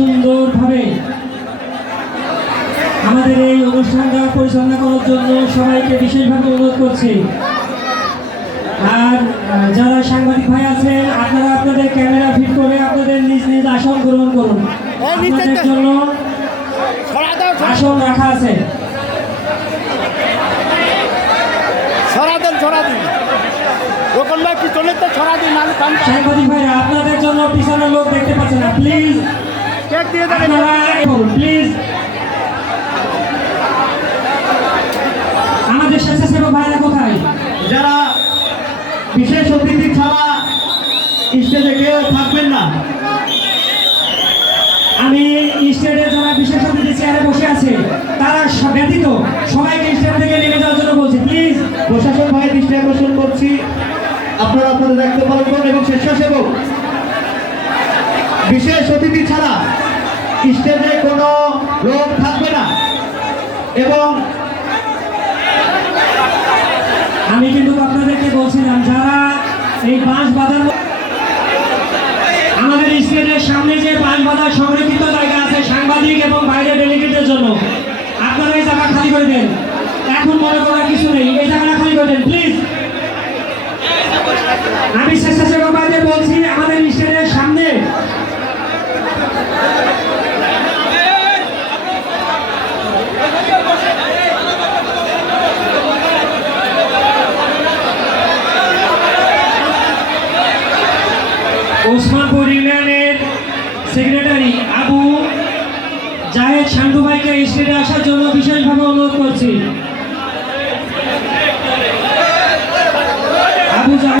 সুন্দরভাবে আমাদের এই অনুষ্ঠানটা পরিচালনা করার জন্য সবাইকে বিশেষভাবে অনুরোধ করছি। আর যারা সাংবাদিক ভাই আছেন, আপনারা আপনাদের ক্যামেরা ফিট করে আপনাদের নিজ নিজ আসন গ্রহণ করুন। আপনাদের জন্য আসন রাখা আছে। সাংবাদিক ভাইরা আপনাদের জন্য পিছনের লোক দেখতে পাচ্ছেন না, প্লিজ প্লিজ। আমাদের স্বেচ্ছাসেবক ভাইরা কোথায়? যারা বিশেষ অতিথি ছাড়া স্টেজে কেউ থাকবেন না। আমি স্টেজে যারা বিশেষ অতিথি চেয়ারে বসে আছে তারা ব্যতীত সবাইকে স্টেজ থেকে নেমে যাওয়ার জন্য বলছি, প্লিজ। প্রশাসন ভাই দৃষ্টি আকর্ষণ করছি, আপনারা আপনাদের দায়িত্ব পালন করুন এবং স্বেচ্ছাসেবক বিশেষ অতিথি ছাড়া স্টেজে কোনো লোক থাকবে না। এবং আমি কিন্তু আপনাদেরকে বলছিলাম যারা এই বাঁশ বাঁধার আমাদের স্টেজের সামনে যে বাঁশ বাঁধার সংরক্ষিত জায়গা আছে সাংবাদিক এবং বাইরের ডেলিগেটদের জন্য, আপনারা এই জায়গা খালি করে দেন। এখন মনে করার কিছু নেই, এই জায়গাটা খালি করে দেন প্লিজ। আমি স্বেচ্ছাসেবক ভাইদের বলছি আমাদের স্টেজের সামনে ওসমানপুর ইউনিয়নের সেক্রেটারি আবু জাহেদ শান্তু ভাইকে স্টেজে আসার জন্য বিশেষভাবে অনুরোধ করছি।